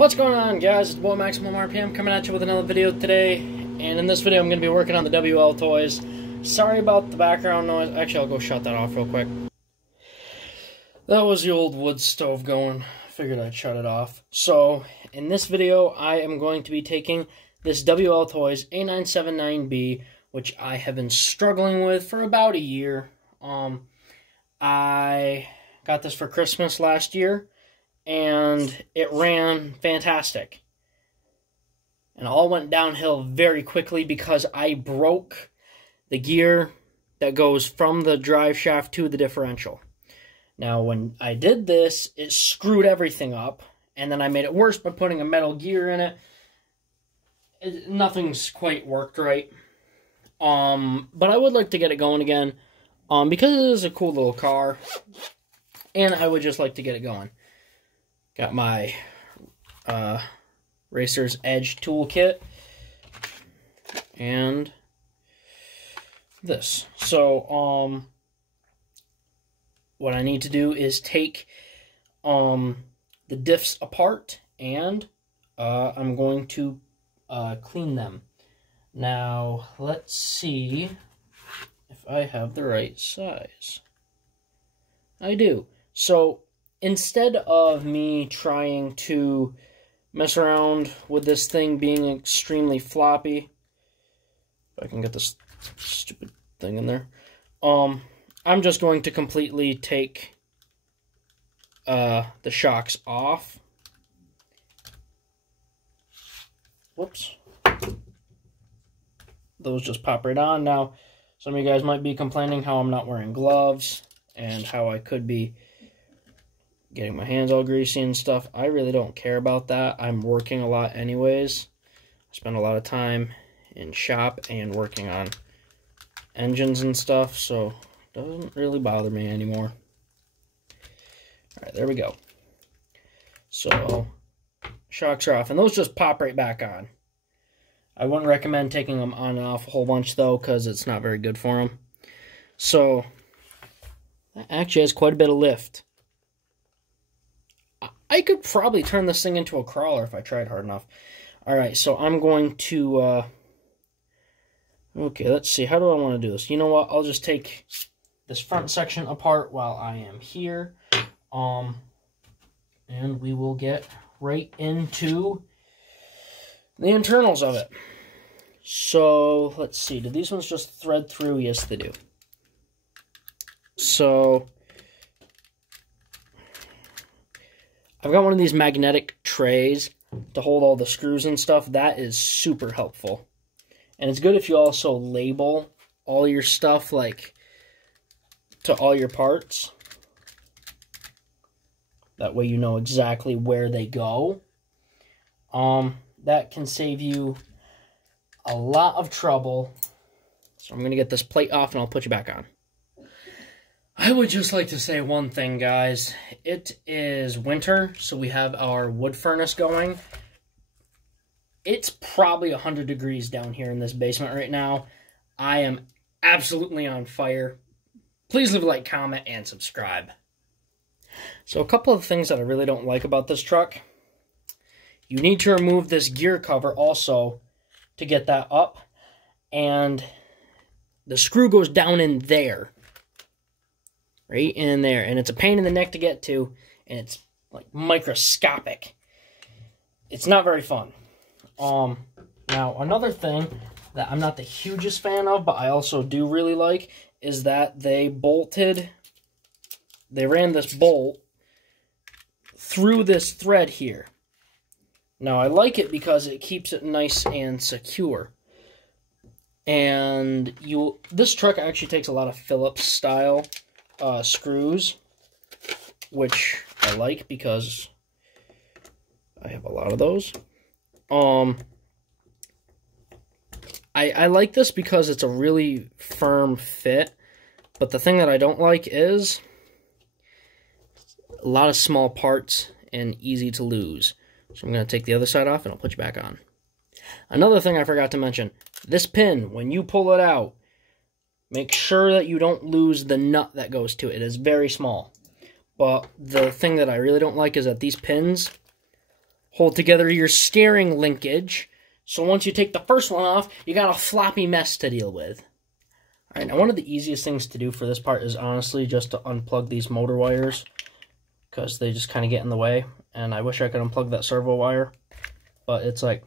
What's going on, guys? It's boy Maximum RPM coming at you with another video today, and in this video I'm going to be working on the WL toys. Sorry about the background noise. Actually, I'll go shut that off real quick. That was the old wood stove going. Figured I'd shut it off. So, in this video, I am going to be taking this WL Toys A979B, which I have been struggling with for about a year. I got this for Christmas last year, and it ran fantastic. And all went downhill very quickly because I broke the gear that goes from the drive shaft to the differential. Now, when I did this, it screwed everything up, and then I made it worse by putting a metal gear in it. Nothing's quite worked right. But I would like to get it going again, because it is a cool little car, and I would just like to get it going. Got my Racer's Edge toolkit, and this. So, what I need to do is take the diffs apart, and I'm going to clean them. Now, let's see if I have the right size. I do. So, instead of me trying to mess around with this thing being extremely floppy, if I can get this stupid thing in there, I'm just going to completely take the shocks off. Whoops. Those just pop right on. Now, some of you guys might be complaining how I'm not wearing gloves and how I could be getting my hands all greasy and stuff. I really don't care about that. I'm working a lot anyways. I spend a lot of time in shop and working on engines and stuff, so it doesn't really bother me anymore. Alright, there we go. So, shocks are off, and those just pop right back on. I wouldn't recommend taking them on and off a whole bunch, though, because it's not very good for them. So, that actually has quite a bit of lift. I could probably turn this thing into a crawler if I tried hard enough. Alright, so I'm going to, okay, let's see, how do I want to do this? You know what, I'll just take this front section apart while I am here, and we will get right into the internals of it. So, let's see, do these ones just thread through? Yes, they do. So, I've got one of these magnetic trays to hold all the screws and stuff. That is super helpful. And it's good if you also label all your stuff, like, to all your parts. That way you know exactly where they go. That can save you a lot of trouble. So I'm going to get this plate off and I'll put you back on. I would just like to say one thing, guys. It is winter, so we have our wood furnace going. It's probably 100 degrees down here in this basement right now. I am absolutely on fire. Please leave a like, comment, and subscribe. So a couple of things that I really don't like about this truck. You need to remove this gear cover also to get that up. And the screw goes down in there. Right in there. And it's a pain in the neck to get to. And it's like microscopic. It's not very fun. Now, another thing that I'm not the hugest fan of, but I also do really like, is that they ran this bolt through this thread here. Now, I like it because it keeps it nice and secure. And this truck actually takes a lot of Phillips style screws, which I like because I have a lot of those. I like this because it's a really firm fit, but the thing that I don't like is a lot of small parts and easy to lose. So I'm going to take the other side off and I'll put you back on. Another thing I forgot to mention, this pin, when you pull it out, make sure that you don't lose the nut that goes to it. It is very small. But the thing that I really don't like is that these pins hold together your steering linkage. So once you take the first one off, you got a floppy mess to deal with. Alright, now one of the easiest things to do for this part is honestly just to unplug these motor wires, because they just kind of get in the way, and I wish I could unplug that servo wire, but it's like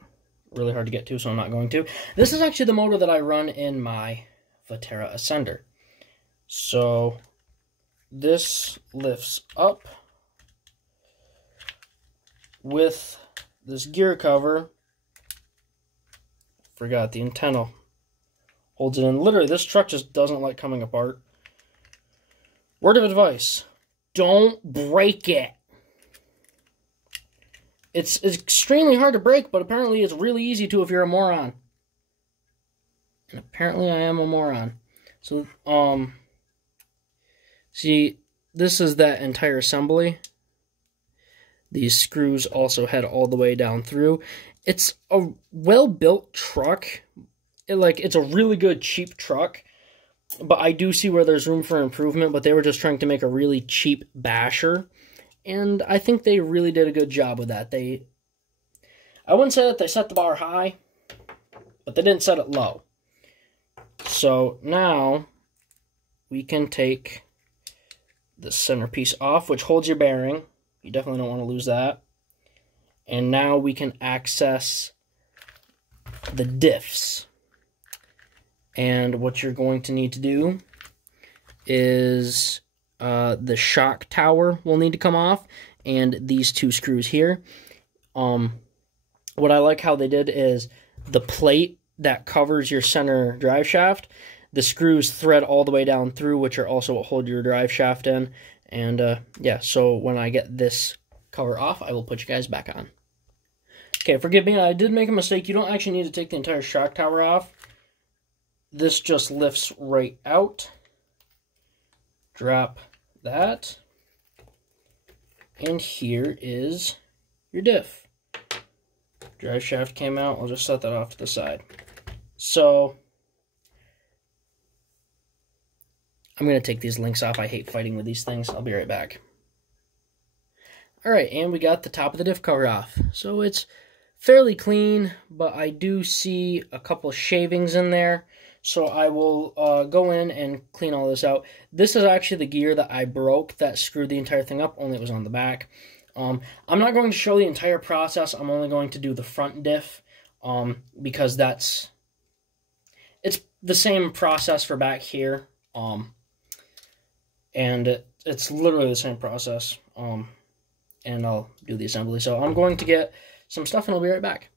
really hard to get to, so I'm not going to. This is actually the motor that I run in my Vatera Ascender. So this lifts up with this gear cover. Forgot the antenna holds it in. Literally, this truck just doesn't like coming apart. Word of advice: don't break it. It's extremely hard to break, but apparently it's really easy to if you're a moron. And apparently I am a moron. So, see, this is that entire assembly. These screws also head all the way down through. It's a well-built truck. It's a really good, cheap truck. But I do see where there's room for improvement, but they were just trying to make a really cheap basher. And I think they really did a good job with that. I wouldn't say that they set the bar high, but they didn't set it low. So now we can take the centerpiece off, which holds your bearing. You definitely don't want to lose that. And now we can access the diffs. And what you're going to need to do is the shock tower will need to come off, and these two screws here. What I like how they did is the plate that covers your center drive shaft, the screws thread all the way down through, which are also what hold your drive shaft in. And yeah, so when I get this cover off, I will put you guys back on. Okay, forgive me, I did make a mistake. You don't actually need to take the entire shock tower off. This just lifts right out. Drop that. And here is your diff. Drive shaft came out. I'll just set that off to the side. So I'm going to take these links off. I hate fighting with these things. I'll be right back. Alright, and we got the top of the diff cover off. So it's fairly clean, but I do see a couple shavings in there. So I will go in and clean all this out. This is actually the gear that I broke that screwed the entire thing up, only it was on the back. I'm not going to show the entire process. I'm only going to do the front diff because it's the same process for back here. And it's literally the same process. And I'll do the assembly. So I'm going to get some stuff and I'll be right back.